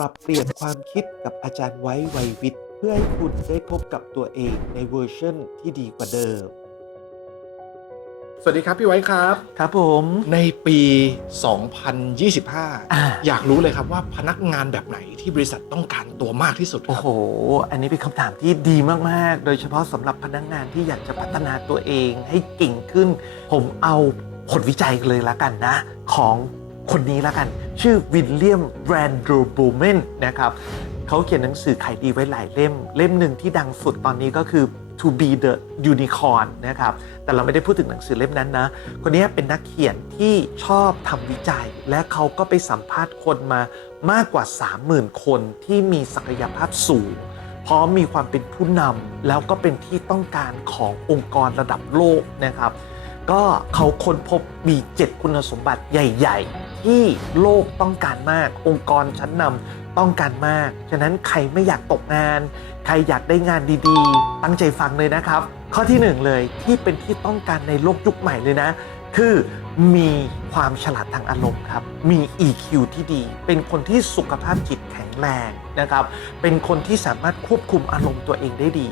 รับเปลี่ยนความคิดกับอาจารย์ไว้ไวยวิทย์ เพื่อให้คุณได้พบกับตัวเองในเวอร์ชั่นที่ดีกว่าเดิม สวัสดีครับพี่ไว้ครับ ครับผม ในปี 2025 อ่า อยากรู้เลยครับว่าพนักงานแบบไหนที่บริษัทต้องการตัวมากที่สุดคโอ้รับ โห อันนี้เป็นคำถามที่ดีมาก ๆ โดยเฉพาะสำหรับพนักงานที่อยากจะพัฒนาตัวเองให้เก่งขึ้น ผมเอาผลวิจัยเลยละกันนะ ของ คนนี้ละกัน ชื่อวิลเลียมแบรนโดบูเมนนะครับเขาเขียนหนังสือขายดีไว้หลายเล่ม เล่มหนึ่งที่ดังสุดตอนนี้ก็คือ To be the unicorn นะครับ แต่เราไม่ได้พูดถึงหนังสือเล่มนั้นนะ คนนี้เป็นนักเขียนที่ชอบทำวิจัย และเขาก็ไปสัมภาษณ์คนมามากกว่า 30,000 คนที่มีศักยภาพสูง พร้อมมีความเป็นผู้นำแล้วก็เป็นที่ต้องการขององค์กรระดับโลกนะครับ ก็เขาค้นพบมี 7 คุณสมบัติใหญ่ ๆ ที่โลกต้องการมาก องค์กรชั้นนำต้องการมาก ฉะนั้นใครไม่อยากตกงาน ใครอยากได้งานดีๆ ตั้งใจฟังเลยนะครับ ข้อที่หนึ่งเลยที่เป็นที่ต้องการในโลกยุคใหม่เลยนะ คือมีความฉลาดทางอารมณ์ครับ มี EQ ที่ดี เป็นคนที่สุขภาพจิตแข็งแรงนะครับ เป็นคนที่สามารถควบคุมอารมณ์ตัวเองได้ดี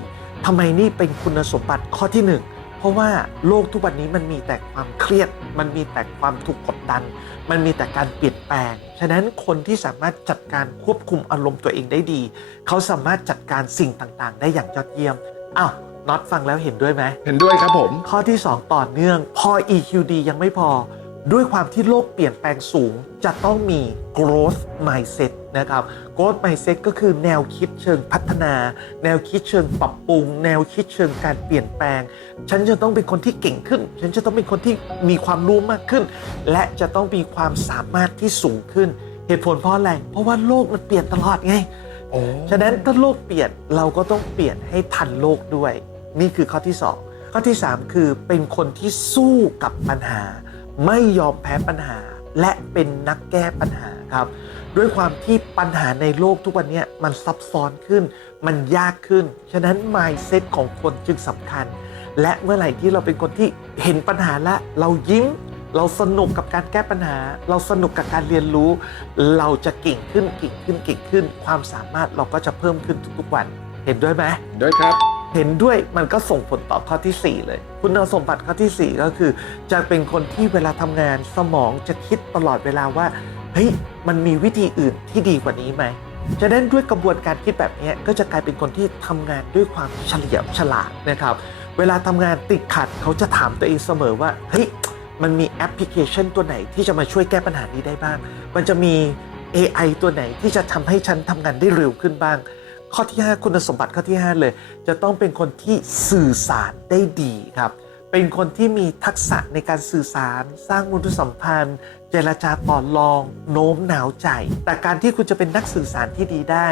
ทำไมนี่เป็นคุณสมบัติข้อที่หนึ่ง เพราะว่าโลกทุกวันนี้มันมีแต่ความเครียด มันมีแต่ความถูกกดดัน มันมีแต่การเปลี่ยนแปลง ฉะนั้นคนที่สามารถจัดการควบคุมอารมณ์ตัวเองได้ดี เขาสามารถจัดการสิ่งต่างๆ ได้อย่างยอดเยี่ยมอ้าวน็อตฟังแล้วเห็นด้วยไหม เห็นด้วยครับผม ข้อที่ 2 ต่อเนื่อง พอ EQD ยังไม่พอ ด้วยความที่โลกเปลี่ยนแปลงสูงจะต้องมี growth mindset นะครับ growth mindset ก็คือแนวคิดเชิงพัฒนา แนวคิดเชิงปรับปรุง แนวคิดเชิงการเปลี่ยนแปลง ฉันจะต้องเป็นคนที่เก่งขึ้น ฉันจะต้องเป็นคนที่มีความรู้มากขึ้น และจะต้องมีความสามารถที่สูงขึ้น เหตุผลเพราะอะไร เพราะว่าโลกมันเปลี่ยนตลอดไงโอ้ฉะนั้นถ้าโลกเปลี่ยนเราก็ต้องเปลี่ยนให้ทันโลกด้วย นี่คือข้อที่ 2 ข้อที่ 3 คือเป็นคนที่สู้กับปัญหา ไม่ยอมแพ้ปัญหา และเป็นนักแก้ปัญหาครับ ด้วยความที่ปัญหาในโลกทุกวันนี้มันซับซ้อนขึ้น มันยากขึ้น ฉะนั้น mindset ของคนจึงสำคัญ และเมื่อไหร่ที่เราเป็นคนที่เห็นปัญหาและเรายิ้มเราสนุกกับการแก้ปัญหา เราสนุกกับการเรียนรู้ เราจะเก่งขึ้นเก่งขึ้นเก่งขึ้น ความสามารถเราก็จะเพิ่มขึ้นทุกๆวัน เห็นด้วยไหมด้วยครับ เห็นด้วยมันก็ส่งผลต่อข้อทีสี่4 เลย คุณสมบัติข้อทีสี่ 4 ก็คือ จะเป็นคนที่เวลาทำงานสมองจะคิดตลอดเวลาว่าเฮ้ยมันมีวิธีอื่นที่ดีกว่านี้ไหมฉะนั้นด้วยกระบวนการคิดแบบนี้ก็จะกลายเป็นคนที่ทำงานด้วยความเฉลียวฉลาดนะครับ เวลาทำงานติดขัดเขาจะถามตัวเองเสมอว่าเฮ้ยมันมีแอปพลิเคชันตัวไหนที่จะมาช่วยแก้ปัญหานี้ได้บ้าง มันจะมี AI ตัวไหนที่จะทำให้ฉันทำงานได้เร็วขึ้นบ้าง ข้อที่ 5 คุณสมบัติข้อที่ 5 เลย จะต้องเป็นคนที่สื่อสารได้ดีครับ เป็นคนที่มีทักษะในการสื่อสาร สร้างมนุษยสัมพันธ์ เจรจาต่อรอง โน้มหนาวใจ แต่การที่คุณจะเป็นนักสื่อสารที่ดีได้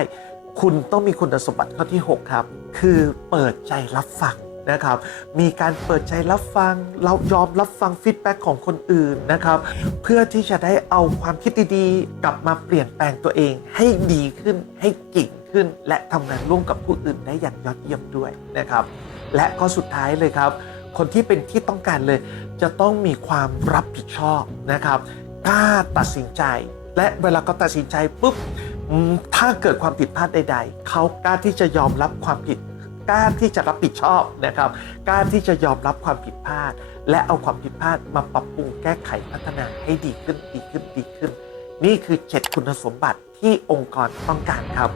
คุณต้องมีคุณสมบัติข้อที่ 6 ครับ คือเปิดใจรับฟังนะครับมีการเปิดใจรับฟัง เรายอมรับฟังฟีดแบ็กของคนอื่นนะครับเพื่อที่จะได้เอาความคิดดีๆ กลับมาเปลี่ยนแปลงตัวเองให้ดีขึ้นให้เก่ง ขึ้น และทำงานร่วมกับผู้อื่นได้อย่างยอดเยี่ยมด้วยนะครับ และข้อสุดท้ายเลยครับ คนที่เป็นที่ต้องการเลย จะต้องมีความรับผิดชอบนะครับกล้าตัดสินใจ และเวลาเขาตัดสินใจปุ๊บถ้าเกิดความผิดพลาดใด ๆ เขากล้าที่จะยอมรับความผิดกล้าที่จะรับผิดชอบนะครับกล้าที่จะยอมรับความผิดพลาด และเอาความผิดพลาดมาปรับปรุงแก้ไขพัฒนาให้ดีขึ้นดีขึ้นดีขึ้น นี่คือ 7 คุณสมบัติที่องค์กรต้องการครับ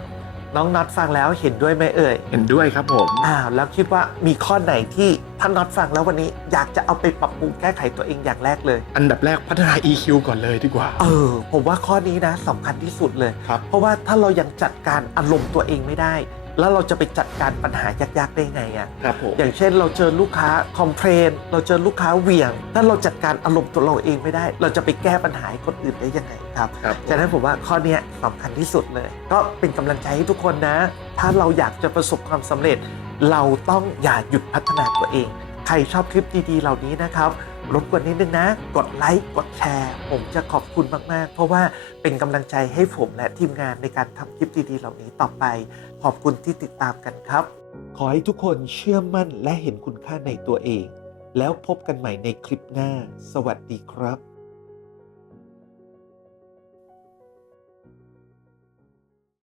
น้องน็อตฟังแล้วเห็นด้วยไหมเอ่ยเห็นด้วยครับผมอ้าวแล้วคิดว่ามีข้อไหนที่ท่านน็อตฟังแล้ววันนี้อยากจะเอาไปปรับปรุงแก้ไขตัวเองอย่างแรกเลย อันดับแรกพัฒนา EQ ก่อนเลยดีกว่า เออ ผมว่าข้อนี้นะสำคัญที่สุดเลย ครับ เพราะว่าถ้าเรายังจัดการอารมณ์ตัวเองไม่ได้ แล้วเราจะไปจัดการปัญหายากๆได้ไงอะครับผมอย่างเช่นเราเจอลูกค้าคอมเพลนเราเจอลูกค้าเหวี่ยงถ้าเราจัดการอารมณ์ตัวเราเองไม่ได้ เราจะไปแก้ปัญหาให้คนอื่นได้ยังไงครับครับฉะนั้นผมว่าข้อเนี้ยสำคัญที่สุดเลย ก็เป็นกำลังใจให้ทุกคนนะ ถ้าเราอยากจะประสบความสำเร็จ เราต้องอย่าหยุดพัฒนาตัวเอง ใครชอบคลิปดีๆ เหล่านี้นะครับ รบกวนนิดนึงนะ กดไลค์ กดแชร์ ผมจะขอบคุณมาก ๆ เพราะว่าเป็นกำลังใจให้ผมและทีมงานในการทำคลิปดี ๆ เหล่านี้ต่อไป ขอบคุณที่ติดตามกันครับ ขอให้ทุกคนเชื่อมั่นและเห็นคุณค่าในตัวเอง แล้วพบกันใหม่ในคลิปหน้า สวัสดีครับ